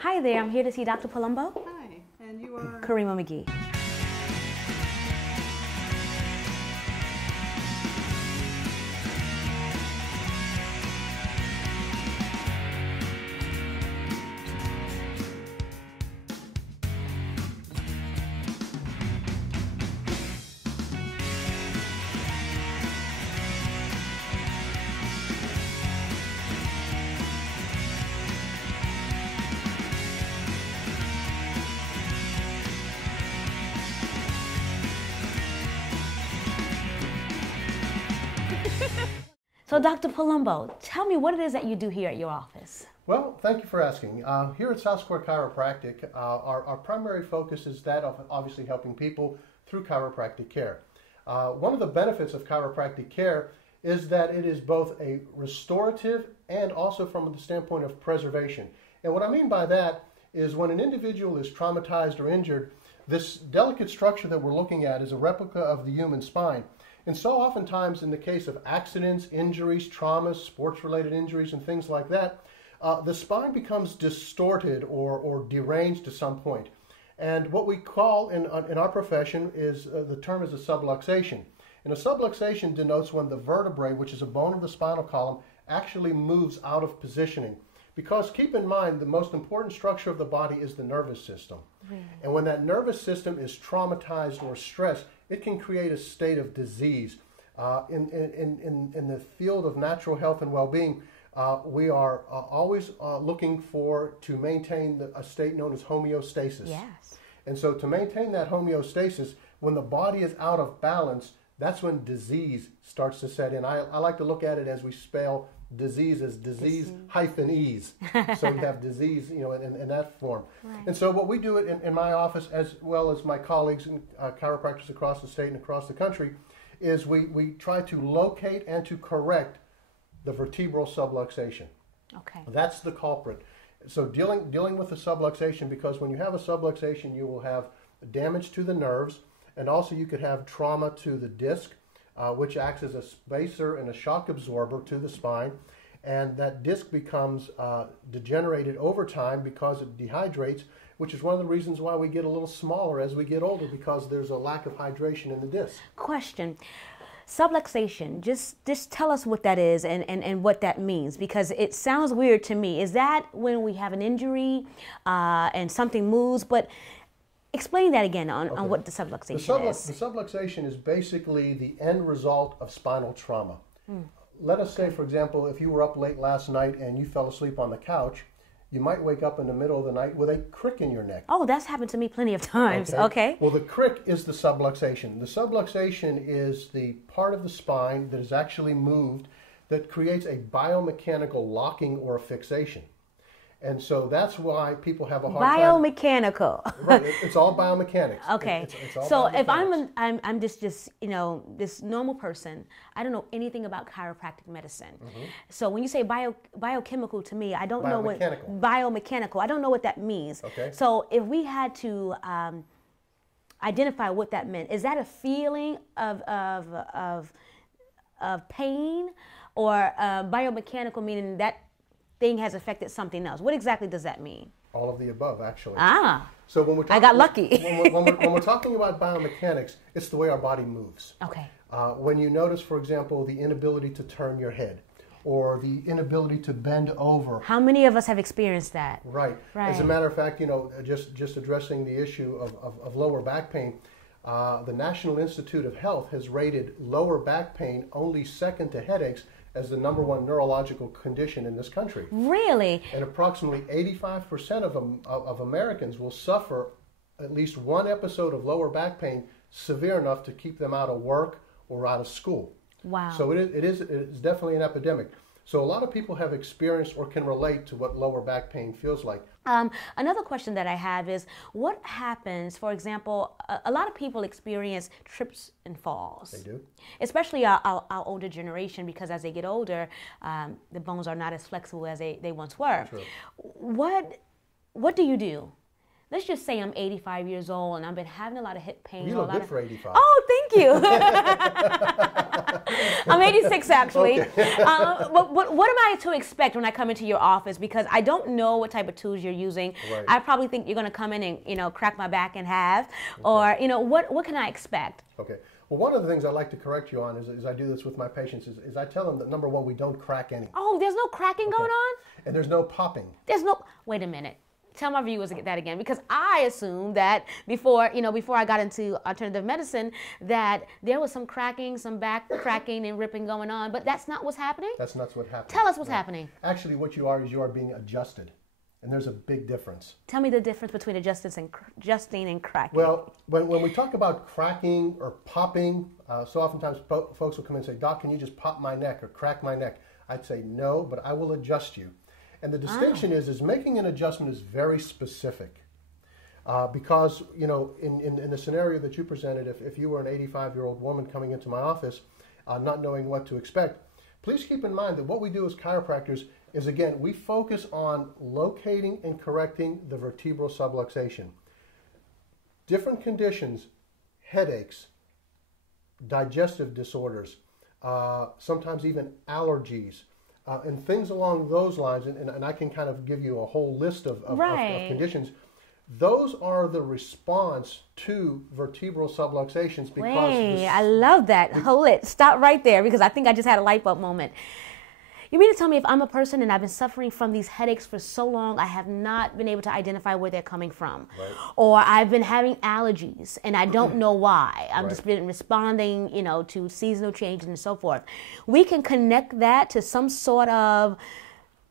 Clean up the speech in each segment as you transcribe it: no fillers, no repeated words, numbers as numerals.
Hi there, I'm here to see Dr. Palumbo. Hi, and you are? Karema McGhee. So Dr. Palumbo, tell me what it is that you do here at your office. Well, thank you for asking. Here at South Square Chiropractic, our primary focus is that of obviously helping people through chiropractic care. One of the benefits of chiropractic care is that it is both a restorative and also from the standpoint of preservation. And what I mean by that is when an individual is traumatized or injured, this delicate structure that we're looking at is a replica of the human spine. And so oftentimes in the case of accidents, injuries, traumas, sports-related injuries, and things like that, the spine becomes distorted or deranged to some point. And what we call in our profession is, the term is a subluxation. And a subluxation denotes when the vertebrae, which is a bone of the spinal column, actually moves out of positioning. Because keep in mind, the most important structure of the body is the nervous system. Really? And when that nervous system is traumatized or stressed, it can create a state of disease. In the field of natural health and well-being, we are always looking to maintain a state known as homeostasis. Yes. And so to maintain that homeostasis, when the body is out of balance, that's when disease starts to set in. I like to look at it as we spell disease as disease hyphen ease. So you have disease, in that form. Right. And so what we do in my office, as well as my colleagues and chiropractors across the state and across the country, is we try to locate and to correct the vertebral subluxation. Okay. That's the culprit. So dealing with the subluxation, because when you have a subluxation, you will have damage to the nerves, and also you could have trauma to the disc, which acts as a spacer and a shock absorber to the spine, and that disc becomes degenerated over time because it dehydrates, which is one of the reasons why we get a little smaller as we get older, because there's a lack of hydration in the disc. Question. Subluxation, just tell us what that is and what that means, because it sounds weird to me. Is that when we have an injury and something moves? But explain that again on what the subluxation is. The subluxation is basically the end result of spinal trauma. Let us say, for example, if you were up late last night and you fell asleep on the couch, you might wake up in the middle of the night with a crick in your neck. Oh, that's happened to me plenty of times. Okay. Well, the crick is the subluxation. The subluxation is the part of the spine that is actually moved that creates a biomechanical locking or a fixation. And so that's why people have a hard time. Biomechanical. Right, it's all biomechanics. Okay. It's all so biomechanics. if I'm just this normal person, I don't know anything about chiropractic medicine. So when you say biochemical to me, I don't know what biomechanical. I don't know what that means. Okay. So if we had to identify what that meant, is that a feeling of pain, or biomechanical meaning that thing has affected something else? What exactly does that mean? All of the above, actually. So when we're talking, I got lucky. when we're talking about biomechanics, it's the way our body moves. Okay. When you notice, for example, the inability to turn your head, or the inability to bend over. How many of us have experienced that? Right. As a matter of fact, just addressing the issue of lower back pain, the National Institute of Health has rated lower back pain only second to headaches as the #1 neurological condition in this country. Really? And approximately 85% of Americans will suffer at least one episode of lower back pain severe enough to keep them out of work or out of school. Wow. So it is definitely an epidemic. So a lot of people have experienced or can relate to what lower back pain feels like. Another question that I have is, what happens, for example, a lot of people experience trips and falls. They do. Especially our older generation, because as they get older, the bones are not as flexible as they once were. True. What do you do let's just say I'm 85 years old and I've been having a lot of hip pain. You look good for 85. Oh, thank you. I'm 86 actually. Okay. But what am I to expect when I come into your office? Because I don't know what type of tools you're using. Right. I probably think you're going to come in and crack my back in half, or what can I expect? Okay. Well, one of the things I like to correct you on is I do this with my patients is I tell them that number one, we don't crack any. Oh, there's no cracking going on? And there's no popping. Wait a minute. Tell my viewers that again, because I assumed that before I got into alternative medicine that there was some cracking, some back cracking and ripping going on, but that's not what's happening? That's not what's happening. Tell us what's happening. Actually, what you are being adjusted, and there's a big difference. Tell me the difference between adjusting and cracking. Well, when we talk about cracking or popping, so oftentimes folks will come in and say, Doc, can you just pop my neck or crack my neck? I'd say no, but I will adjust you. And the distinction is making an adjustment is very specific. Because, in the scenario that you presented, if you were an 85-year-old woman coming into my office, not knowing what to expect, please keep in mind that what we do as chiropractors is, again, we focus on locating and correcting the vertebral subluxation. Different conditions, headaches, digestive disorders, sometimes even allergies, and things along those lines, and I can kind of give you a whole list of conditions. Those are the response to vertebral subluxations. Because I love that. Hold it. Stop right there, because I think I just had a light bulb moment. You mean to tell me if I'm a person and I've been suffering from these headaches for so long, I have not been able to identify where they're coming from? Right. Or I've been having allergies and I don't know why. I've just been responding, to seasonal changes and so forth. We can connect that to some sort of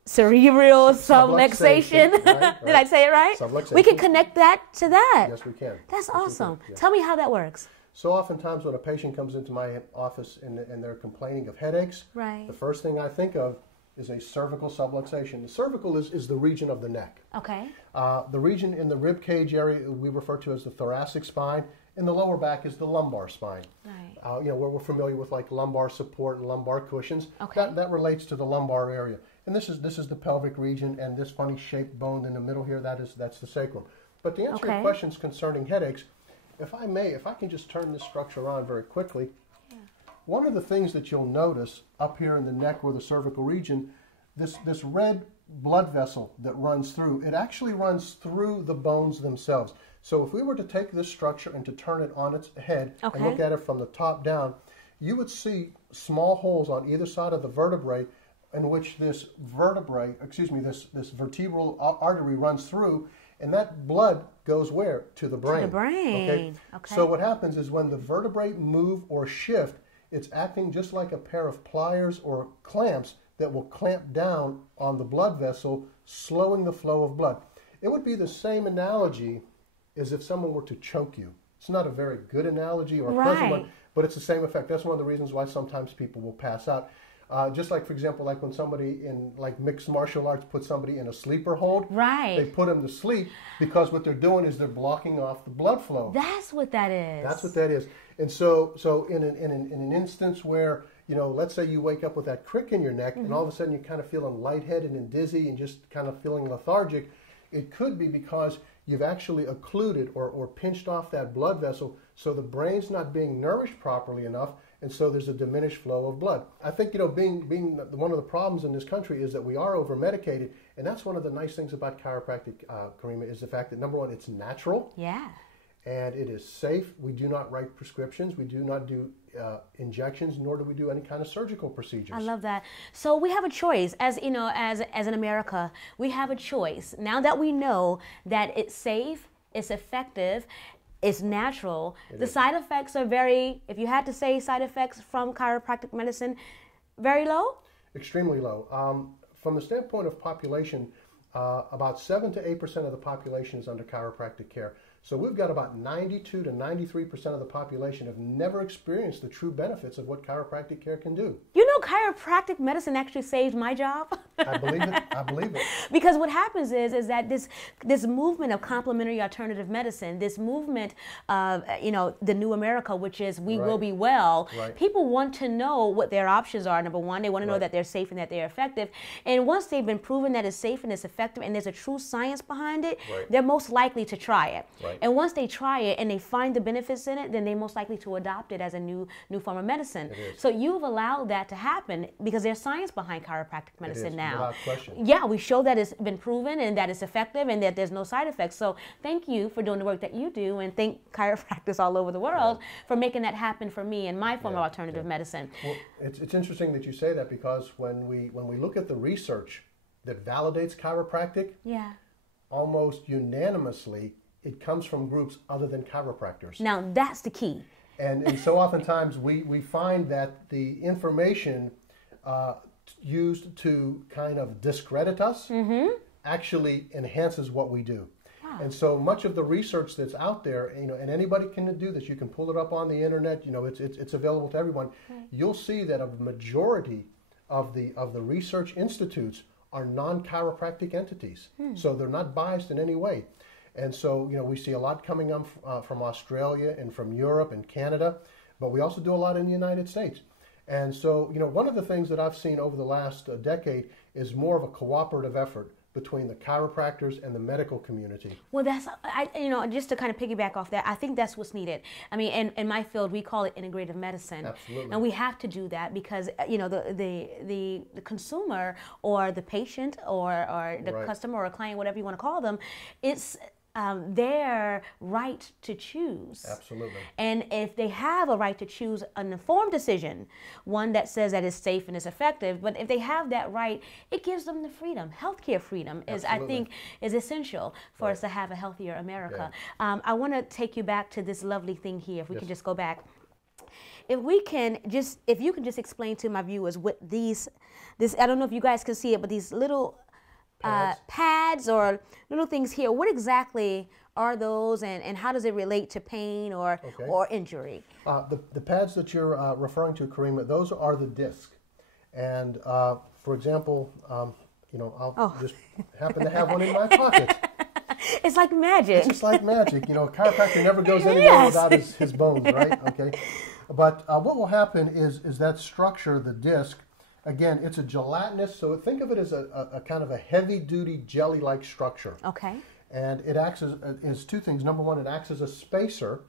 cerebral subluxation. Right. Did I say it right? Subluxation. We can connect that to that. Yes, we can. That's awesome. Yeah. Tell me how that works. So oftentimes when a patient comes into my office and they're complaining of headaches, the first thing I think of is a cervical subluxation. The cervical is the region of the neck. Okay. The region in the rib cage area we refer to as the thoracic spine, and the lower back is the lumbar spine. Right. Where we're familiar with like lumbar support and lumbar cushions. Okay. That relates to the lumbar area. And this is the pelvic region, and this funny shaped bone in the middle here, that's the sacrum. But to answer your questions concerning headaches, if I can just turn this structure around very quickly. Yeah. One of the things that you'll notice up here in the neck or the cervical region, this red blood vessel that runs through, it actually runs through the bones themselves. So if we were to take this structure and to turn it on its head and look at it from the top down, you would see small holes on either side of the vertebrae in which this vertebral artery runs through, and that blood goes where? To the brain. To the brain. Okay. So what happens is when the vertebrae move or shift, it's acting just like a pair of pliers or clamps that will clamp down on the blood vessel, slowing the flow of blood. It would be the same analogy as if someone were to choke you. It's not a very good analogy or a pleasant one, but it's the same effect. That's one of the reasons why sometimes people will pass out. Just like, for example, like when somebody in like mixed martial arts puts somebody in a sleeper hold, they put them to sleep because what they're doing is they're blocking off the blood flow. That's what that is. That's what that is. And so in an instance where, let's say you wake up with that crick in your neck and all of a sudden you're kind of feeling lightheaded and dizzy and just kind of feeling lethargic, it could be because you've actually occluded or pinched off that blood vessel, so the brain's not being nourished properly enough, and so there's a diminished flow of blood. I think, being one of the problems in this country is that we are over-medicated, and that's one of the nice things about chiropractic, Karema, is the fact that, number one, it's natural. Yeah. And it is safe. We do not write prescriptions. We do not do injections, nor do we do any kind of surgical procedures. I love that. So we have a choice, as in America, we have a choice. Now that we know that it's safe, it's effective, it's natural, the side effects are if you had to say side effects from chiropractic medicine, very low? Extremely low. From the standpoint of population, about 7 to 8% of the population is under chiropractic care. So we've got about 92 to 93% of the population have never experienced the true benefits of what chiropractic care can do. You know, chiropractic medicine actually saved my job. I believe it. I believe it. Because what happens is that this movement of complementary alternative medicine, this movement of the new America, which is we will be well. Right. People want to know what their options are. Number one, they want to know that they're safe and that they're effective. And once they've been proven that it's safe and it's effective and there's a true science behind it, they're most likely to try it. Right. And once they try it and they find the benefits in it, then they're most likely to adopt it as a new form of medicine. So you've allowed that to happen because there's science behind chiropractic medicine now. Without question. Yeah, we show that it's been proven and that it's effective and that there's no side effects. So thank you for doing the work that you do, and thank chiropractors all over the world for making that happen for me and my form of alternative medicine. Well, it's interesting that you say that, because when we look at the research that validates chiropractic, almost unanimously it comes from groups other than chiropractors. Now that's the key. And so oftentimes we find that the information used to kind of discredit us actually enhances what we do. Wow. And so much of the research that's out there, and anybody can do this. You can pull it up on the internet. It's available to everyone. Right. You'll see that a majority of the research institutes are non-chiropractic entities. So they're not biased in any way. And so, we see a lot coming up from Australia and from Europe and Canada, but we also do a lot in the United States. And so, one of the things that I've seen over the last decade is more of a cooperative effort between the chiropractors and the medical community. Well, just to kind of piggyback off that, I think that's what's needed. I mean, in my field, we call it integrative medicine. Absolutely. And we have to do that because, the consumer or the patient or the customer or client, whatever you want to call them, it's their right to choose. Absolutely. And if they have a right to choose an informed decision, one that says that it's safe and it's effective, but if they have that right, it gives them the freedom. Healthcare freedom is, I think, is essential for us to have a healthier America. Yeah. I want to take you back to this lovely thing here. If we can just go back. If you can just explain to my viewers what this, I don't know if you guys can see it, but these little pads or little things here, what exactly are those, and how does it relate to pain or injury? The pads that you're referring to, Karema, those are the disc. And for example, I'll just happen to have one in my pocket. It's like magic. It's just like magic. A chiropractor never goes anywhere without his bones, right? Okay. But what will happen is that structure, the disc, again, it's a gelatinous, so think of it as a kind of a heavy-duty jelly-like structure. Okay. And it acts as two things. Number one, it acts as a spacer.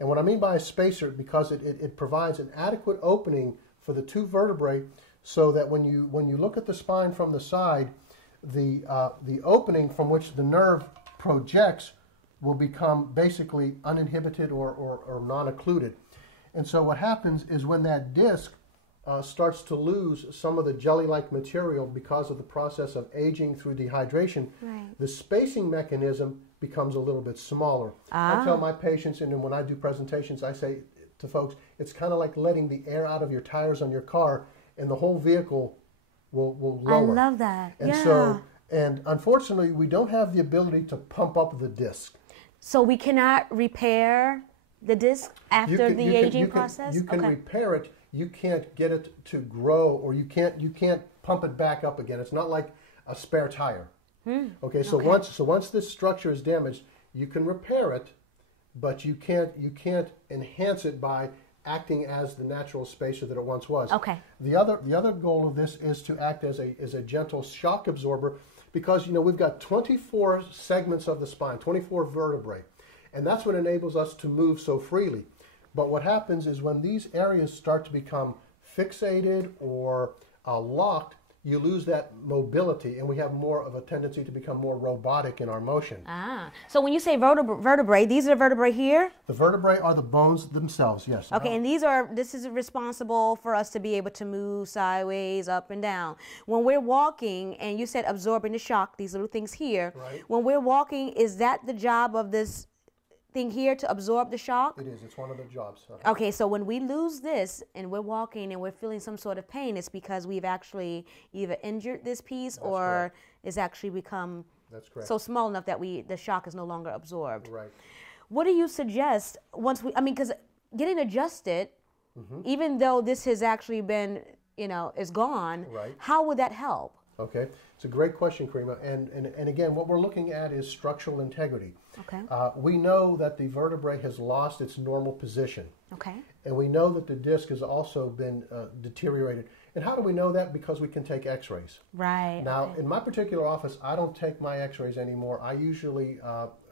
And what I mean by a spacer, because it provides an adequate opening for the two vertebrae, so that when you look at the spine from the side, the opening from which the nerve projects will become basically uninhibited or non-occluded. And so what happens is when that disc starts to lose some of the jelly-like material because of the process of aging through dehydration, the spacing mechanism becomes a little bit smaller. I tell my patients, and then when I do presentations, I say to folks, it's kind of like letting the air out of your tires on your car, and the whole vehicle will lower. I love that. And and unfortunately, we don't have the ability to pump up the disc. So we cannot repair the disc after the aging process? You can repair it. You can't get it to grow, or you can't pump it back up again. It's not like a spare tire. Okay, so once this structure is damaged, you can repair it, but you can't enhance it by acting as the natural spacer that it once was. Okay. The other goal of this is to act as a gentle shock absorber, because we've got 24 segments of the spine, 24 vertebrae, and that's what enables us to move so freely. But what happens is when these areas start to become fixated or locked, you lose that mobility, and we have more of a tendency to become more robotic in our motion. So when you say vertebrae, these are the vertebrae here? The vertebrae are the bones themselves, yes. Okay, and this is responsible for us to be able to move sideways, up and down. When we're walking, and you said absorbing the shock, these little things here, when we're walking, is that the job of this thing here to absorb the shock? It is. It's one of the jobs. Okay, so when we lose this and we're walking and we're feeling some sort of pain, it's because we've actually either injured this piece or it's actually become so small enough that the shock is no longer absorbed. Right. What do you suggest because getting adjusted, even though this has actually been, is gone, how would that help? Okay, it's a great question, Karema. And again, what we're looking at is structural integrity. Okay. We know that the vertebrae has lost its normal position. Okay. And we know that the disc has also been deteriorated. And how do we know that? Because we can take x-rays. Right. Now, in my particular office, I don't take my x-rays anymore. I usually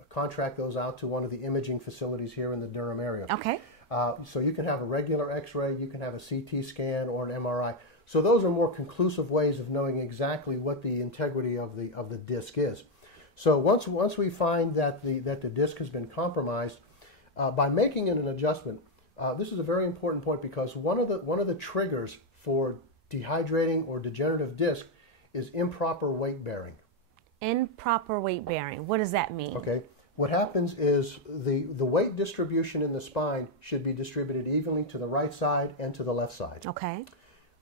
contract those out to one of the imaging facilities here in the Durham area. Okay. So you can have a regular x-ray, you can have a CT scan or an MRI. So those are more conclusive ways of knowing exactly what the integrity of the disc is. So once we find that the disc has been compromised, by making it an adjustment, this is a very important point because one of the triggers for dehydrating or degenerative disc is improper weight bearing. Improper weight bearing. What does that mean? Okay. What happens is the weight distribution in the spine should be distributed evenly to the right side and to the left side. Okay.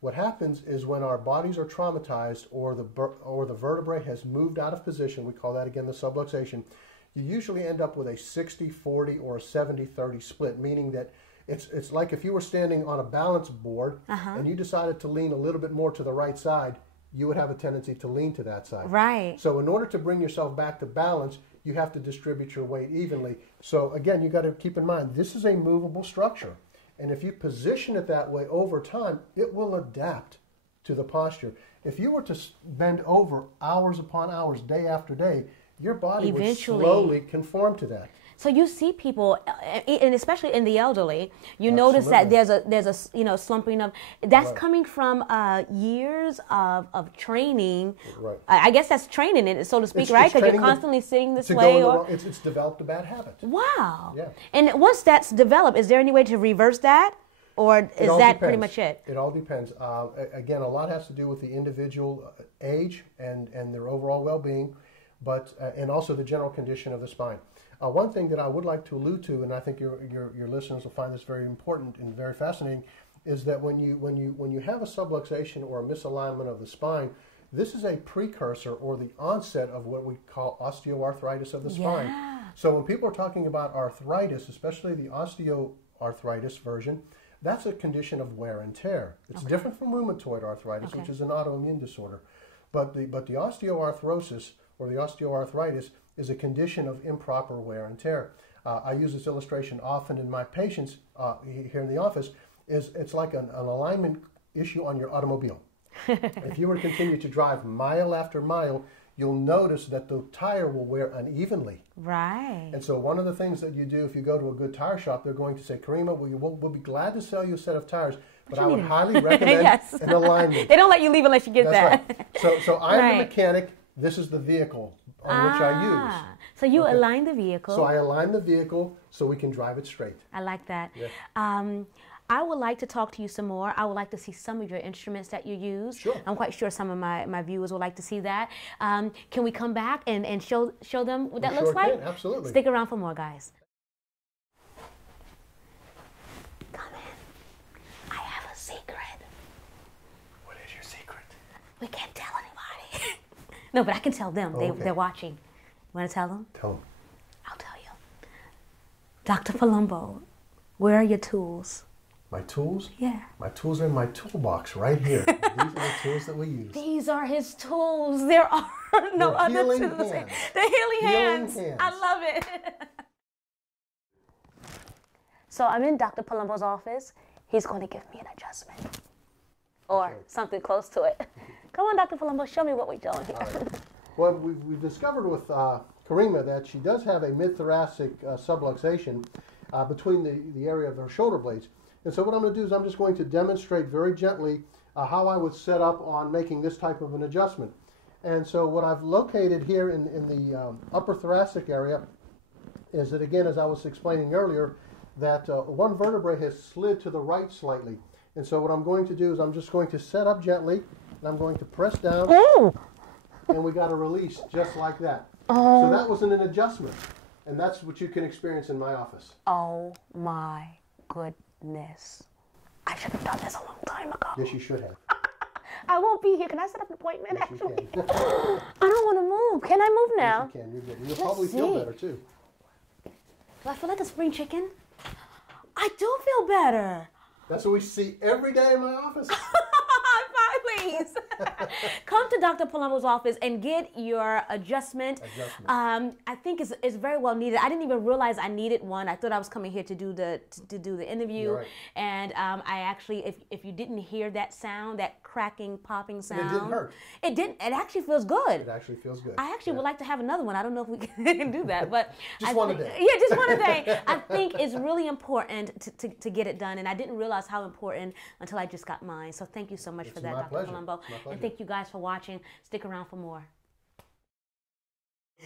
What happens is when our bodies are traumatized or the vertebrae has moved out of position, we call that again the subluxation, you usually end up with a 60-40 or a 70-30 split, meaning that it's like if you were standing on a balance board and you decided to lean a little bit more to the right side, you would have a tendency to lean to that side. Right. So in order to bring yourself back to balance, you have to distribute your weight evenly. So again, you got to keep in mind, this is a movable structure. And if you position it that way over time, it will adapt to the posture. If you were to bend over hours upon hours, day after day, your body would slowly conform to that. So you see people, and especially in the elderly, you notice that there's a slumping of that's coming from years of training. Right. I guess that's training it, so to speak, right? Because you're constantly sitting this way. It's developed a bad habit. Wow. Yeah. And once that's developed, is there any way to reverse that, or is that pretty much it? It all depends. Again, a lot has to do with the individual age and their overall well-being, but and also the general condition of the spine. One thing that I would like to allude to, and I think your listeners will find this very important and very fascinating, is that when you have a subluxation or a misalignment of the spine, this is a precursor or the onset of what we call osteoarthritis of the spine. So when people are talking about arthritis, especially the osteoarthritis version, that's a condition of wear and tear. It's different from rheumatoid arthritis, which is an autoimmune disorder. But the osteoarthrosis or the osteoarthritis is a condition of improper wear and tear. I use this illustration often in my patients here in the office. It's like an alignment issue on your automobile. If you were to continue to drive mile after mile, you'll notice that the tire will wear unevenly. Right. And so one of the things that you do if you go to a good tire shop, they're going to say, Karema, we'll be glad to sell you a set of tires, but I would highly recommend an alignment. They don't let you leave unless you get that. Right. So I'm the mechanic. This is the vehicle on which I use. So you align the vehicle. So I align the vehicle so we can drive it straight. I like that. Yeah. I would like to talk to you some more. I would like to see some of your instruments that you use. Sure. I'm quite sure some of my viewers would like to see that. Can we come back and show them what that looks like? Sure can, absolutely. Stick around for more, guys. Come in. I have a secret. What is your secret? We can't tell anybody. No, but I can tell them. They're watching. You want to tell them? Tell them. I'll tell you. Dr. Palumbo, where are your tools? My tools? Yeah. My tools are in my toolbox right here. These are the tools that we use. These are his tools. There are no other tools. Hands. The healing hands. hands. I love it. So I'm in Dr. Palumbo's office. He's going to give me an adjustment. Or something close to it. Come on, Dr. Palumbo, show me what we're doing here. Right. Well, we've discovered with Karema that she does have a mid-thoracic subluxation between the area of her shoulder blades. And so what I'm going to do is I'm just going to demonstrate very gently how I would set up on making this type of an adjustment. And so what I've located here in the upper thoracic area is that, again, as I was explaining earlier, that one vertebrae has slid to the right slightly. And so what I'm going to do is I'm just going to set up gently, and I'm going to press down, and we got a release just like that. So that was an adjustment, and that's what you can experience in my office. Oh my goodness. I should have done this a long time ago. Yes, you should have. I won't be here. Can I set up an appointment? Yes, you can. I don't want to move. Can I move now? Yes, you can. You're good. You'll probably feel better, too. Do I feel like a spring chicken? I do feel better. That's what we see every day in my office. Finally. please come to Dr. Palumbo's office and get your adjustment. I think it's very well needed. I didn't even realize I needed one. I thought I was coming here to do the interview, right. and I actually, if you didn't hear that sound, that cracking, popping sound, it didn't hurt. It didn't. It actually feels good. It actually feels good. I actually would like to have another one. I don't know if we can do that, but just one a day. Yeah, just one a day. I think it's really important to get it done, and I didn't realize how important until I just got mine. So thank you so much for that, Dr. Palumbo. And thank you guys for watching. Stick around for more.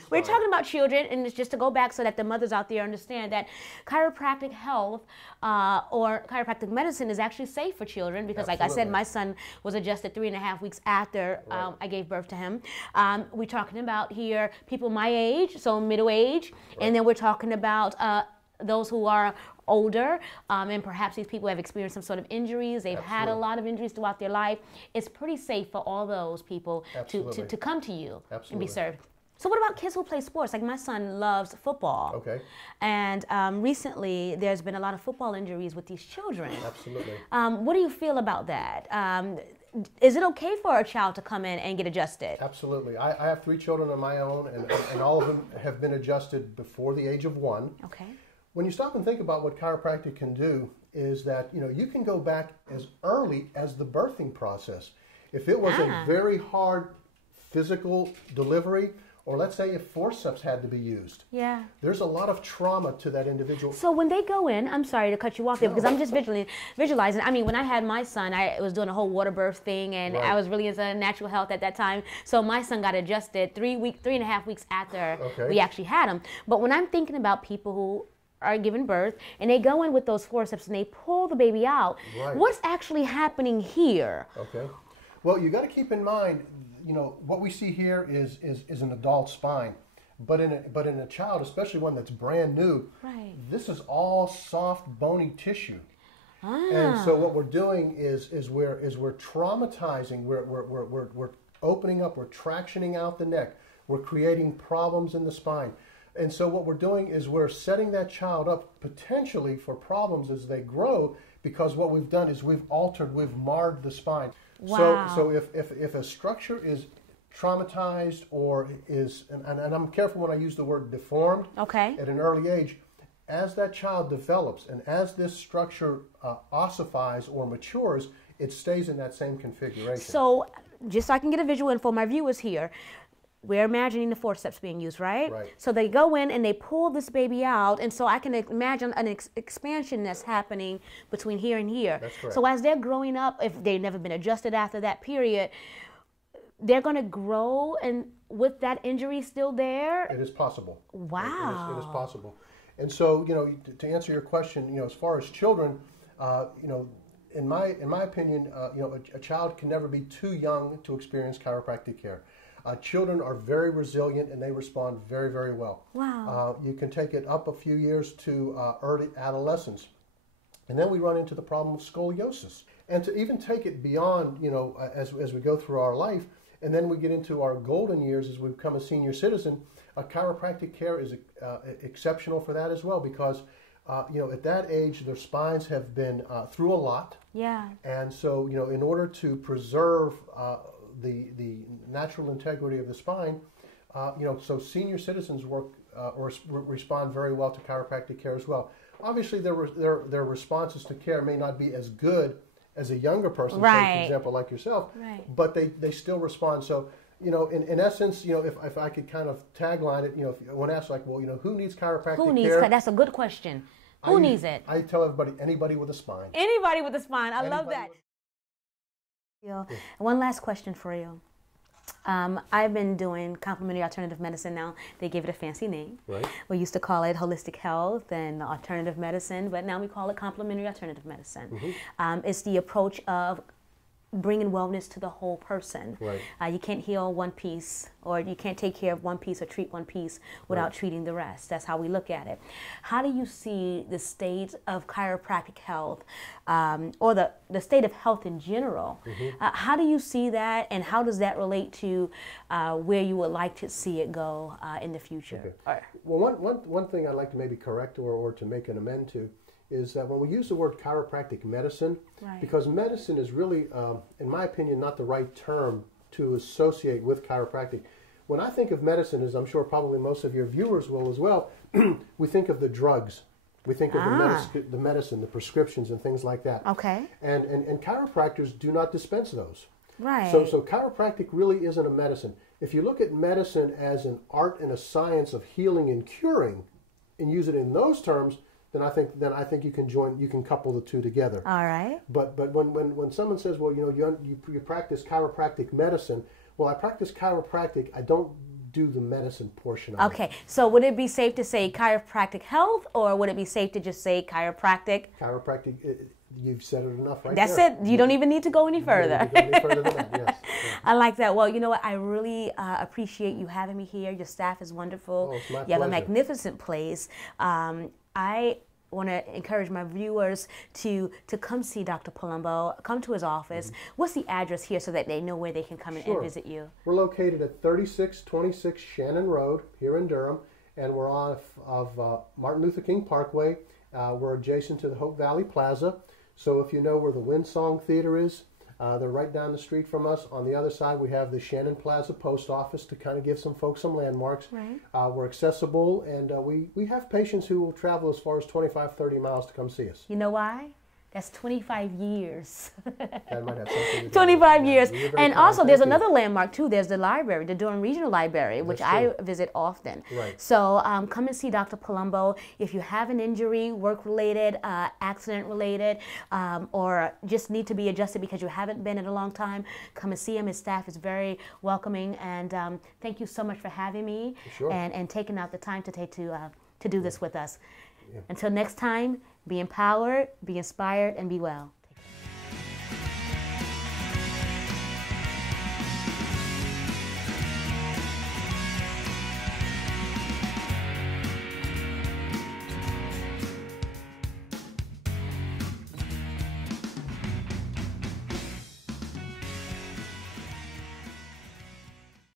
We're talking about children, and it's just to go back so that the mothers out there understand that chiropractic health or chiropractic medicine is actually safe for children because, like I said, my son was adjusted 3.5 weeks after I gave birth to him. We're talking about here people my age, so middle age, and then we're talking about those who are older, and perhaps these people have experienced some sort of injuries. They've had a lot of injuries throughout their life. It's pretty safe for all those people to come to you and be served. So what about kids who play sports? Like my son loves football. Okay. And recently there's been a lot of football injuries with these children. Absolutely. What do you feel about that? Is it okay for a child to come in and get adjusted? Absolutely. I have 3 children of my own, and all of them have been adjusted before the age of 1. Okay. When you stop and think about what chiropractic can do is that, you can go back as early as the birthing process. If it was a very hard physical delivery, or let's say if forceps had to be used. Yeah. There's a lot of trauma to that individual. So when they go in, I'm sorry to cut you off there because I'm just visualizing. I mean, when I had my son, I was doing a whole water birth thing, and I was really into natural health at that time. So my son got adjusted 3.5 weeks after we actually had him. But when I'm thinking about people who are giving birth and they go in with those forceps and they pull the baby out, what's actually happening here? Okay. Well, you got to keep in mind, what we see here is an adult spine, but in a child, especially one that's brand new, this is all soft, bony tissue. And so what we're doing is we're traumatizing, we're opening up, we're tractioning out the neck, we're creating problems in the spine. And so what we're doing is we're setting that child up potentially for problems as they grow, because what we've done is we've marred the spine. Wow. So if a structure is traumatized or is, and I'm careful when I use the word deformed at an early age, as that child develops and as this structure ossifies or matures, it stays in that same configuration. So just so I can get a visual and for my viewers here, we're imagining the forceps being used, right? Right. So they go in and they pull this baby out, and so I can imagine an expansion that's happening between here and here. That's correct. So as they're growing up, if they've never been adjusted after that period, they're going to grow and with that injury still there? It is possible. Wow. It is possible. And so, to answer your question, as far as children, in my opinion, a child can never be too young to experience chiropractic care. Children are very resilient and they respond very, very well. Wow. You can take it up a few years to early adolescence. And then we run into the problem of scoliosis. And to even take it beyond, as we go through our life, and then we get into our golden years as we become a senior citizen, chiropractic care is exceptional for that as well, because at that age, their spines have been through a lot. Yeah. And so, in order to preserve the natural integrity of the spine, so senior citizens work or respond very well to chiropractic care as well. Obviously, their responses to care may not be as good as a younger person, say, for example, like yourself, but they still respond. So, in essence, if I could kind of tagline it, if when asked like, well, who needs chiropractic care? Who needs? That's a good question. Who needs it? I tell everybody, anybody with a spine. Anybody with a spine. I love that. One last question for you. I've been doing complementary alternative medicine now. They give it a fancy name. Right. We used to call it holistic health and alternative medicine, but now we call it complementary alternative medicine. It's the approach of bringing wellness to the whole person. Right. You can't heal one piece, or you can't take care of one piece or treat one piece without treating the rest. That's how we look at it. How do you see the state of chiropractic health, or the state of health in general? How do you see that, and how does that relate to where you would like to see it go in the future? Okay. Well, one thing I'd like to maybe correct or to make an amend to is that when we use the word chiropractic medicine, Right. because medicine is really, in my opinion, not the right term to associate with chiropractic. When I think of medicine, as I'm sure probably most of your viewers will as well, we think of the drugs. We think of the medicine, the prescriptions, and things like that. Okay. And chiropractors do not dispense those. Right. So chiropractic really isn't a medicine. If you look at medicine as an art and a science of healing and curing, and use it in those terms, then I think you can couple the two together. All right. But when someone says, well, you practice chiropractic medicine, well, I practice chiropractic. I don't do the medicine portion of it. Okay, so would it be safe to say chiropractic health, or would it be safe to just say chiropractic? Chiropractic, you've said it enough right That's there. it. You don't even need to go any further. You don't need to go any further than that, yes. Yeah. I like that. Well, you know what? I really appreciate you having me here. Your staff is wonderful. Oh, it's my You have a pleasure. magnificent place. I want to encourage my viewers to come see Dr. Palumbo, come to his office. What's the address here so that they know where they can come and visit you? We're located at 3626 Shannon Road here in Durham, and we're off of Martin Luther King Parkway. We're adjacent to the Hope Valley Plaza. So if you know where the Windsong Theater is, they're right down the street from us. On the other side, we have the Shannon Plaza Post Office to kind of give some folks some landmarks. Right. We're accessible, and we have patients who will travel as far as 25, 30 miles to come see us. You know why? That's 25 years. That might have something to do with 25 it. years. You're very And kind. also, there's Thank you. another landmark, too. There's the library, the Durham Regional Library, which That's I true. visit often. Right. So come and see Dr. Palumbo. If you have an injury, work-related, accident-related, or just need to be adjusted because you haven't been in a long time, come and see him. His staff is very welcoming. And thank you so much for having me Sure. and taking out the time to do this with us. Yeah. Until next time, be empowered, be inspired, and be well.